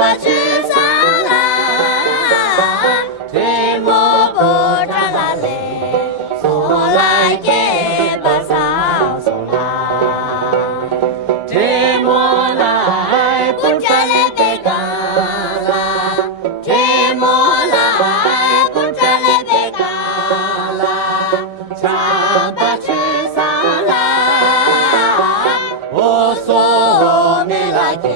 받을 사람 제모보 잘라래 솔라이게 바사 솔라 제모라이 꿀잘래 베가라 제모라이 꿀잘래 베가라 참 받을 사람 오소미라게